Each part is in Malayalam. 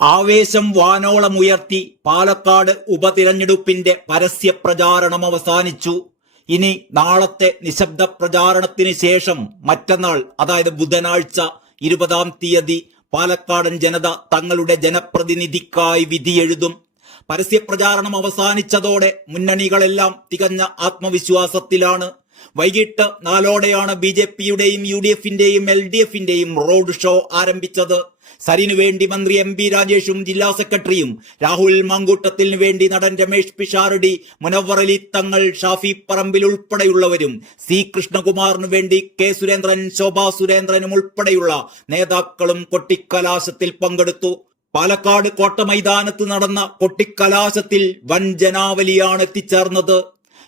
ആവേശം വാനോളമുയർത്തി പാലക്കാട് ഉപതിരഞ്ഞെടുപ്പിന്റെ പരസ്യ പ്രചാരണം അവസാനിച്ചു. ഇനി നാളത്തെ നിശബ്ദ പ്രചാരണത്തിന് ശേഷം മറ്റന്നാൾ അതായത് ബുധനാഴ്ച ഇരുപതാം തീയതി പാലക്കാടൻ ജനത തങ്ങളുടെ ജനപ്രതിനിധിക്കായി വിധിയെഴുതും പരസ്യപ്രചാരണം അവസാനിച്ചതോടെ മുന്നണികളെല്ലാം തികഞ്ഞ ആത്മവിശ്വാസത്തിലാണ്. വൈകിട്ട് നാലോടെയാണ് ബി ജെ പിയുടെയും യു ഡി എഫിന്റെയും എൽ ഡി എഫിന്റെയും റോഡ് ഷോ ആരംഭിച്ചത്. സരിനു വേണ്ടി മന്ത്രി എം പി രാജേഷും ജില്ലാ സെക്രട്ടറിയും രാഹുൽ മാങ്കൂട്ടത്തിന് വേണ്ടി നടൻ രമേഷ് പിഷാരടി മുനവർ അലി തങ്ങൾ ഷാഫി പറമ്പിൽ ഉൾപ്പെടെയുള്ളവരും സി കൃഷ്ണകുമാറിനു വേണ്ടി കെ സുരേന്ദ്രൻ ശോഭാ സുരേന്ദ്രനും ഉൾപ്പെടെയുള്ള നേതാക്കളും കൊട്ടിക്കലാശത്തിൽ പങ്കെടുത്തു. പാലക്കാട് കോട്ട മൈതാനത്ത് നടന്ന കൊട്ടിക്കലാശത്തിൽ വൻ ജനാവലിയാണ് എത്തിച്ചേർന്നത്.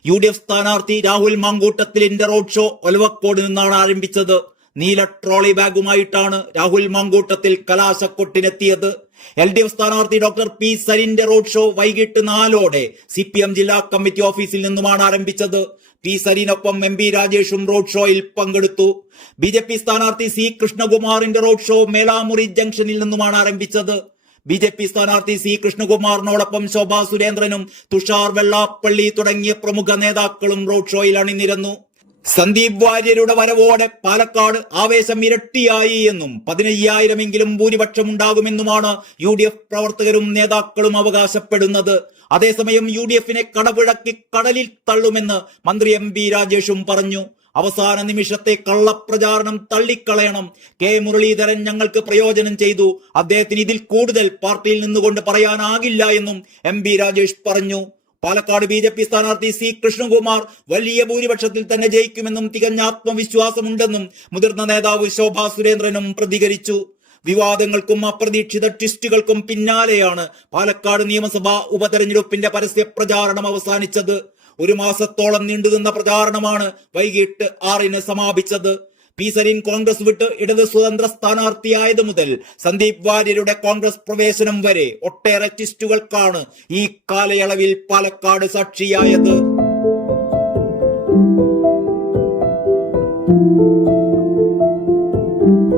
യു ഡി എഫ് സ്ഥാനാർത്ഥി രാഹുൽ മങ്കൂട്ടത്തിലിന്റെ റോഡ് ഷോ ഒലവക്കോട് നിന്നാണ് ആരംഭിച്ചത്. നീല ട്രോളി ബാഗുമായിട്ടാണ് രാഹുൽ മാങ്കൂട്ടത്തിൽ കലാശക്കൊട്ടിനെത്തിയത്. എൽ ഡി എഫ് സ്ഥാനാർത്ഥി ഡോക്ടർ പി സരിന്റെ റോഡ് ഷോ വൈകിട്ട് നാലോടെ സി പി എം ജില്ലാ കമ്മിറ്റി ഓഫീസിൽ നിന്നുമാണ് ആരംഭിച്ചത്. പി സരീനൊപ്പം എം പി രാജേഷും റോഡ് ഷോയിൽ പങ്കെടുത്തു. ബി ജെ പി സ്ഥാനാർത്ഥി സി കൃഷ്ണകുമാറിന്റെ റോഡ് ഷോ മേലാമുറി ജംഗ്ഷനിൽ നിന്നുമാണ് ആരംഭിച്ചത്. ബി ജെ പി സ്ഥാനാർത്ഥി സി കൃഷ്ണകുമാറിനോടൊപ്പം ശോഭാ സുരേന്ദ്രനും തുഷാർ വെള്ളാപ്പള്ളി തുടങ്ങിയ പ്രമുഖ നേതാക്കളും റോഡ് ഷോയിൽ അണിനിരന്നു. സന്ദീപ് വാര്യരുടെ വരവോടെ പാലക്കാട് ആവേശം ഇരട്ടിയായി എന്നും പതിനയ്യായിരമെങ്കിലും ഭൂരിപക്ഷം ഉണ്ടാകുമെന്നുമാണ് യു ഡി എഫ് പ്രവർത്തകരും നേതാക്കളും അവകാശപ്പെടുന്നത്. അതേസമയം യു ഡി എഫിനെ കടപുഴക്കി കടലിൽ തള്ളുമെന്ന് മന്ത്രി എം പി രാജേഷും പറഞ്ഞു. അവസാന നിമിഷത്തെ കള്ളപ്രചാരണം തള്ളിക്കളയണം. കെ മുരളീധരൻ ഞങ്ങൾക്ക് പ്രയോജനം ചെയ്തു. അദ്ദേഹത്തിന് ഇതിൽ കൂടുതൽ പാർട്ടിയിൽ നിന്നുകൊണ്ട് പറയാനാകില്ല എന്നും എം ബി രാജേഷ് പറഞ്ഞു. പാലക്കാട് ബി ജെ പി സ്ഥാനാർത്ഥി സി കൃഷ്ണകുമാർ വലിയ ഭൂരിപക്ഷത്തിൽ തന്നെ ജയിക്കുമെന്നും തികഞ്ഞ ആത്മവിശ്വാസമുണ്ടെന്നും മുതിർന്ന നേതാവ് ശോഭാ സുരേന്ദ്രനും പ്രതികരിച്ചു. വിവാദങ്ങൾക്കും അപ്രതീക്ഷിത ട്വിസ്റ്റുകൾക്കും പിന്നാലെയാണ് പാലക്കാട് നിയമസഭാ ഉപതെരഞ്ഞെടുപ്പിന്റെ പരസ്യ പ്രചാരണം അവസാനിച്ചത്. ഒരു മാസത്തോളം നീണ്ടുനിന്ന പ്രചാരണമാണ് വൈകിട്ട് ആറിന് സമാപിച്ചത്. പീസലിൻ കോൺഗ്രസ് വിട്ട് ഇടത് സ്വതന്ത്ര സ്ഥാനാർത്ഥിയായത് മുതൽ സന്ദീപ് വാര്യരുടെ കോൺഗ്രസ് പ്രവേശനം വരെ ഒട്ടേറെ ട്വിസ്റ്റുകൾക്കാണ് ഈ കാലയളവിൽ പാലക്കാട് സാക്ഷിയായത്.